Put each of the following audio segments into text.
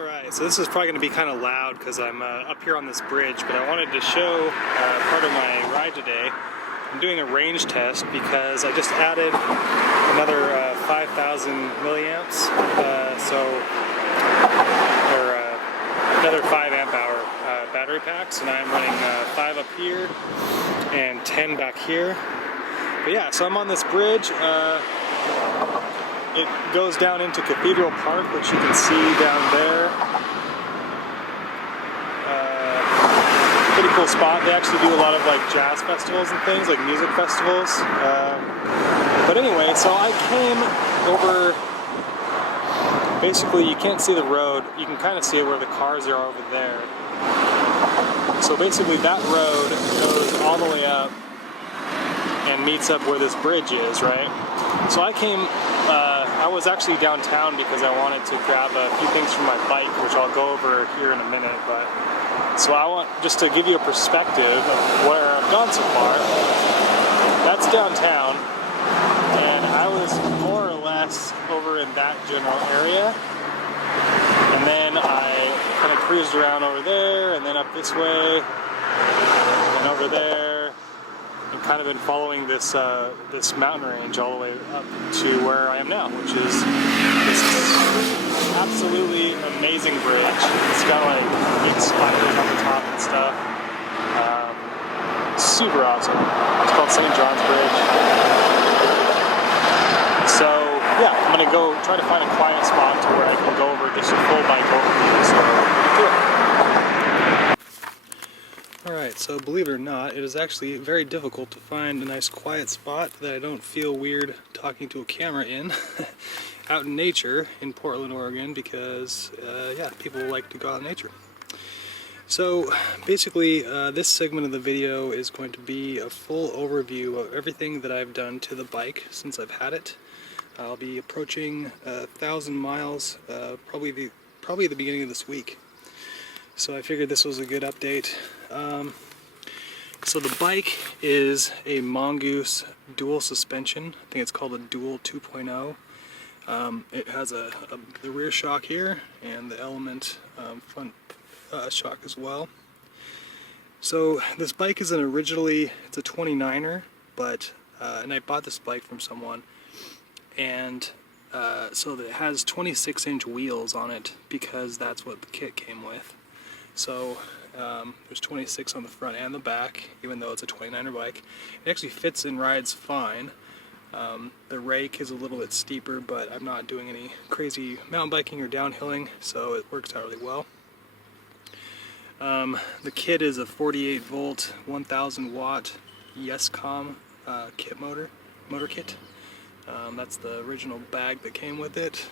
Alright, so this is probably going to be kind of loud because I'm up here on this bridge, but I wanted to show part of my ride today. I'm doing a range test because I just added another 5,000 milliamps, another 5 amp hour battery packs, and I'm running 5 up here and 10 back here. But yeah, so I'm on this bridge. It goes down into Cathedral Park, which you can see down there. Pretty cool spot. They actually do a lot of like jazz festivals and things, like music festivals. But anyway, so I came over. Basically, you can't see the road. You can kind of see it where the cars are over there. So basically, that road goes all the way up and meets up where this bridge is, right? So I came. I was actually downtown because I wanted to grab a few things from my bike, which I'll go over here in a minute. But so I want just to give you a perspective of where I've gone so far. That's downtown, and I was more or less over in that general area. And then I kind of cruised around over there, and then up this way, and over there. And kind of been following this this mountain range all the way up to where I am now, which is this absolutely amazing bridge. It's got like big spires on the top and stuff. Super awesome. It's called St. John's Bridge. So yeah, I'm gonna go try to find a quiet spot to where I can go over just a full bike overview. So do it. Alright, so believe it or not, it is actually very difficult to find a nice quiet spot that I don't feel weird talking to a camera in out in nature in Portland, Oregon, because yeah, people like to go out in nature. So basically, this segment of the video is going to be a full overview of everything that I've done to the bike since I've had it. I'll be approaching 1,000 miles probably the beginning of this week. So I figured this was a good update. So the bike is a Mongoose dual suspension. I think it's called a Dual 2.0. It has the rear shock here and the Element front shock as well. So this bike is it's a 29er, but and I bought this bike from someone, and so it has 26-inch wheels on it because that's what the kit came with. So there's 26 on the front and the back, even though it's a 29er bike. It actually fits and rides fine. The rake is a little bit steeper, but I'm not doing any crazy mountain biking or downhilling, so it works out really well. The kit is a 48 volt, 1000 watt Yescom motor kit. That's the original bag that came with it.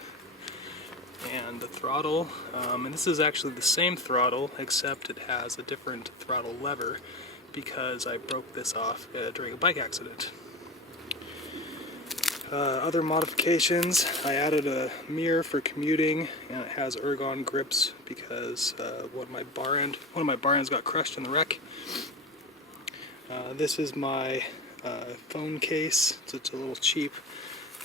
And the throttle, and this is actually the same throttle, except it has a different throttle lever because I broke this off during a bike accident. Other modifications, I added a mirror for commuting, and it has ergon grips because one of my bar ends got crushed in the wreck. This is my phone case. It's a little cheap.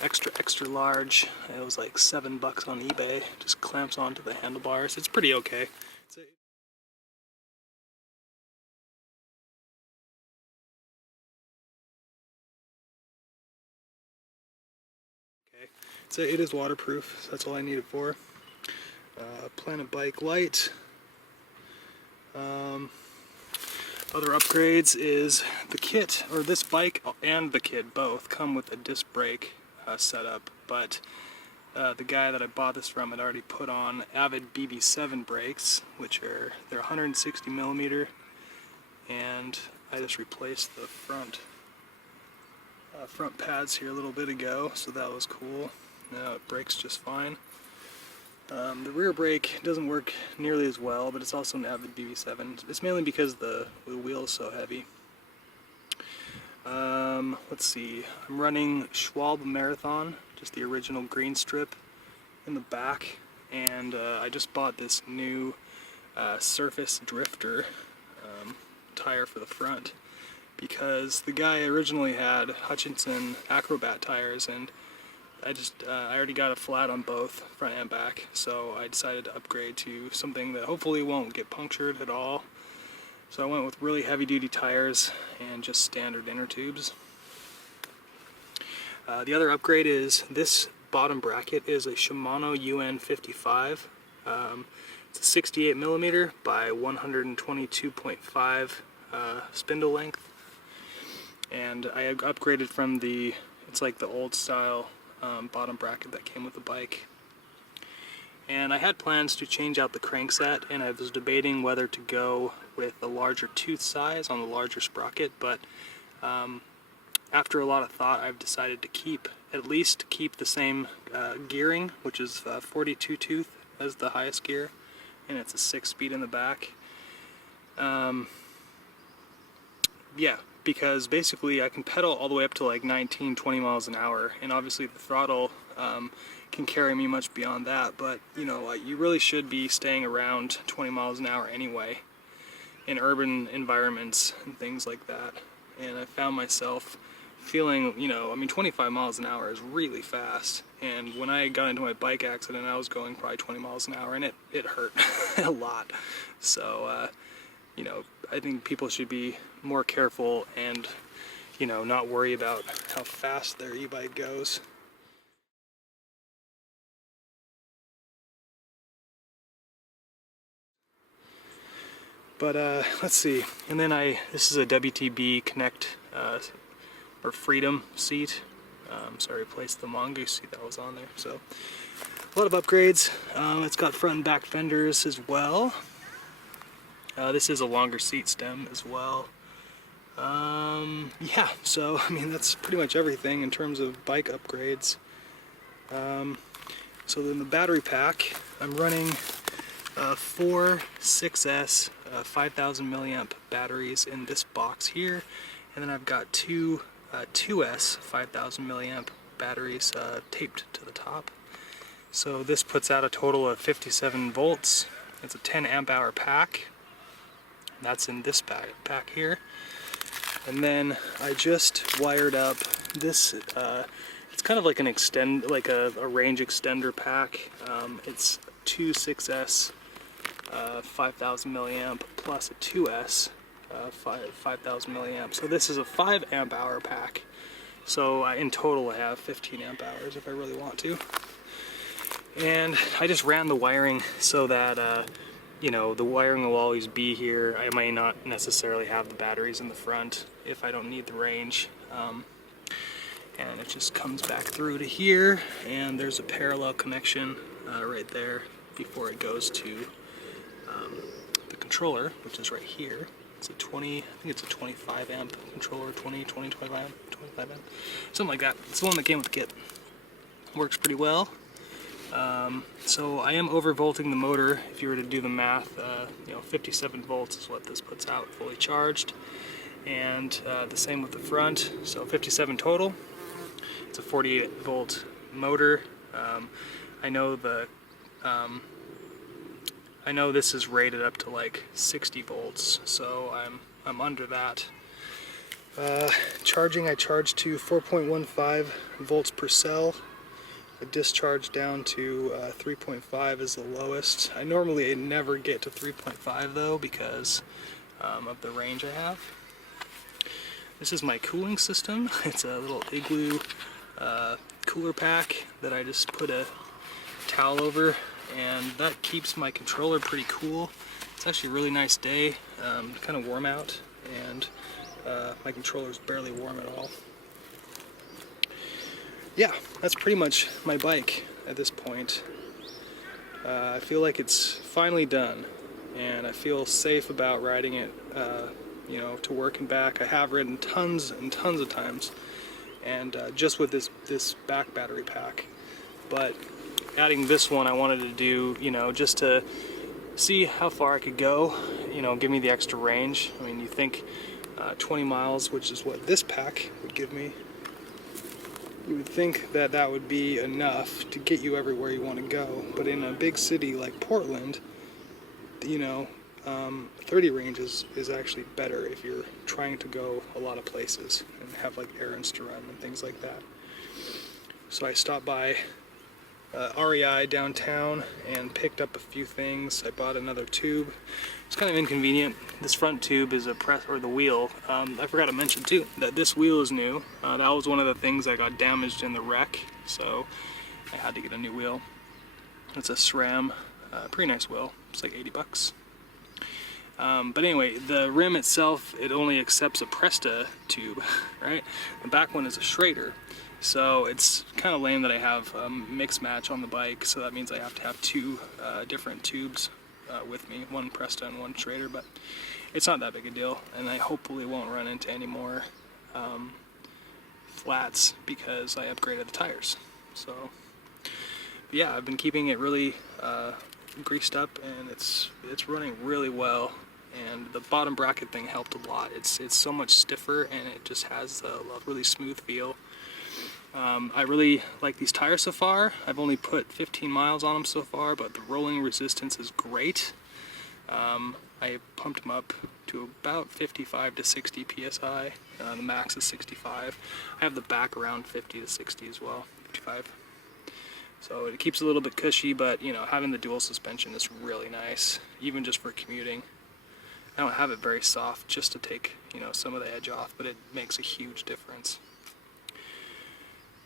Extra large. It was like $7 on eBay. Just clamps onto the handlebars. It's pretty okay. It is waterproof, so that's all I need it for. Planet Bike Light. Other upgrades is the kit, or this bike and the kit both come with a disc brake setup, but the guy that I bought this from had already put on Avid BB7 brakes, which they're 160 millimeter, and I just replaced the front pads here a little bit ago, so that was cool. Now it brakes just fine. The rear brake doesn't work nearly as well, but it's also an Avid BB7. It's mainly because the wheel is so heavy. Let's see, I'm running Schwalbe Marathon, just the original green strip in the back, and I just bought this new Surface Drifter tire for the front because the guy originally had Hutchinson Acrobat tires, and I already got a flat on both front and back, so I decided to upgrade to something that hopefully won't get punctured at all. So I went with really heavy duty tires and just standard inner tubes. The other upgrade is this bottom bracket is a Shimano UN55. It's a 68 millimeter by 122.5 spindle length, and I upgraded from it's like the old style bottom bracket that came with the bike. And I had plans to change out the crankset, and I was debating whether to go with a larger tooth size on the larger sprocket, but after a lot of thought, I've decided to at least keep the same gearing, which is 42 tooth as the highest gear, and it's a 6-speed in the back. Yeah, because basically I can pedal all the way up to like 19-20 miles an hour, and obviously the throttle can carry me much beyond that, but you know, you really should be staying around 20 miles an hour anyway in urban environments and things like that. And I found myself feeling, you know, I mean 25 miles an hour is really fast, and when I got into my bike accident I was going probably 20 miles an hour, and it hurt a lot. So you know, I think people should be more careful and, you know, not worry about how fast their e-bike goes. But let's see, and then this is a WTB Connect or Freedom seat. So I replaced the Mongoose seat that was on there. So a lot of upgrades. It's got front and back fenders as well. This is a longer seat stem as well. Yeah, so I mean that's pretty much everything in terms of bike upgrades. So then the battery pack, I'm running 4 6S 5000 milliamp batteries in this box here, and then I've got two 2S 5000 milliamp batteries taped to the top. So this puts out a total of 57 volts. It's a 10 amp hour pack. That's in this pack here. And then I just wired up this, it's kind of like an a range extender pack. It's 2 6S 5000 milliamp plus a 2S 5000 milliamp. So this is a 5 amp hour pack. So in total I have 15 amp hours if I really want to. And I just ran the wiring so that you know, the wiring will always be here. I may not necessarily have the batteries in the front if I don't need the range. And it just comes back through to here, and there's a parallel connection right there before it goes to the controller, which is right here. It's a 20, I think it's a 25 amp controller, 25 amp, something like that. It's the one that came with the kit. Works pretty well. So I am overvolting the motor. If you were to do the math, you know, 57 volts is what this puts out fully charged, and the same with the front. So 57 total. It's a 48 volt motor. I know this is rated up to like 60 volts, so I'm under that. Charging, I charge to 4.15 volts per cell. I discharge down to 3.5 is the lowest. I normally never get to 3.5 though because of the range I have. This is my cooling system. It's a little Igloo cooler pack that I just put a towel over, and that keeps my controller pretty cool. It's actually a really nice day, kind of warm out, and my controller's barely warm at all. Yeah, that's pretty much my bike at this point. I feel like it's finally done, and I feel safe about riding it, you know, to work and back. I have ridden tons and tons of times, and just with this back battery pack. But adding this one, I wanted to do, you know, just to see how far I could go, you know, give me the extra range. I mean, you think 20 miles, which is what this pack would give me, you would think that that would be enough to get you everywhere you want to go. But in a big city like Portland, you know, 30 range is actually better if you're trying to go a lot of places and have like errands to run and things like that. So I stopped by REI downtown and picked up a few things. I bought another tube. It's kind of inconvenient. This front tube is a press, or the wheel. I forgot to mention too that this wheel is new. That was one of the things that got damaged in the wreck, so I had to get a new wheel. It's a SRAM, pretty nice wheel. It's like 80 bucks. But anyway, the rim itself, it only accepts a Presta tube, right? The back one is a Schrader. So it's kind of lame that I have a mix match on the bike, so that means I have to have two different tubes with me, one Presta and one Schrader, but it's not that big a deal, and I hopefully won't run into any more flats because I upgraded the tires. So yeah, I've been keeping it really greased up, and it's running really well. And the bottom bracket thing helped a lot. It's so much stiffer, and it just has a really smooth feel. I really like these tires so far. I've only put 15 miles on them so far, but the rolling resistance is great. I pumped them up to about 55 to 60 psi. The max is 65. I have the back around 50 to 60 as well, 55. So it keeps a little bit cushy, but you know, having the dual suspension is really nice, even just for commuting. I don't have it very soft just to take, you know, some of the edge off, but it makes a huge difference.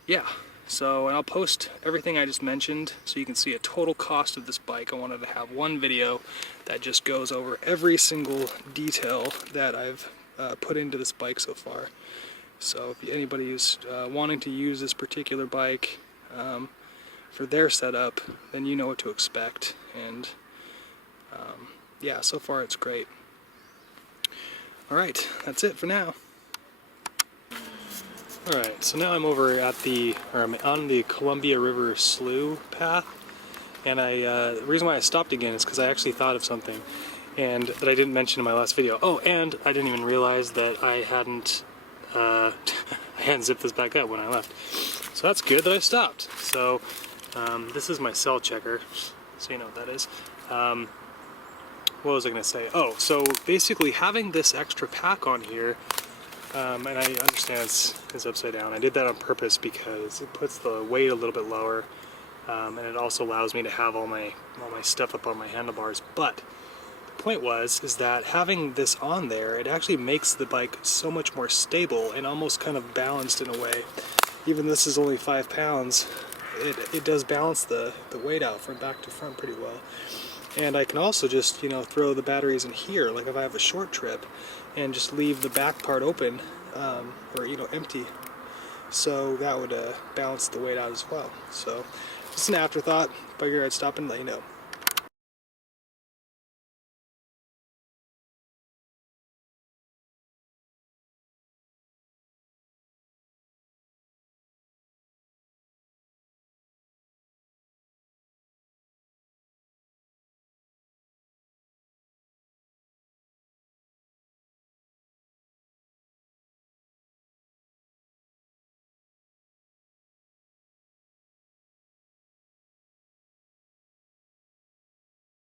Yeah, so and I'll post everything I just mentioned so you can see a total cost of this bike. I wanted to have one video that just goes over every single detail that I've put into this bike so far. So if anybody is wanting to use this particular bike for their setup, then you know what to expect. And yeah, so far it's great. Alright, that's it for now. Alright, so now I'm over at I'm on the Columbia River Slough path, and the reason why I stopped again is because I actually thought of something and that I didn't mention in my last video. Oh, and I didn't even realize that I hadn't zipped this back up when I left. So that's good that I stopped. So this is my cell checker, so you know what that is. What was I going to say? Oh, so basically having this extra pack on here, and I understand it's upside down. I did that on purpose because it puts the weight a little bit lower, and it also allows me to have all my stuff up on my handlebars. But the point is that having this on there, it actually makes the bike so much more stable and almost kind of balanced in a way. Even this is only 5 pounds, it does balance the weight out from back to front pretty well. And I can also just, you know, throw the batteries in here, like if I have a short trip, and just leave the back part open, or, you know, empty. So that would balance the weight out as well. So just an afterthought, figured I'd stop and let you know.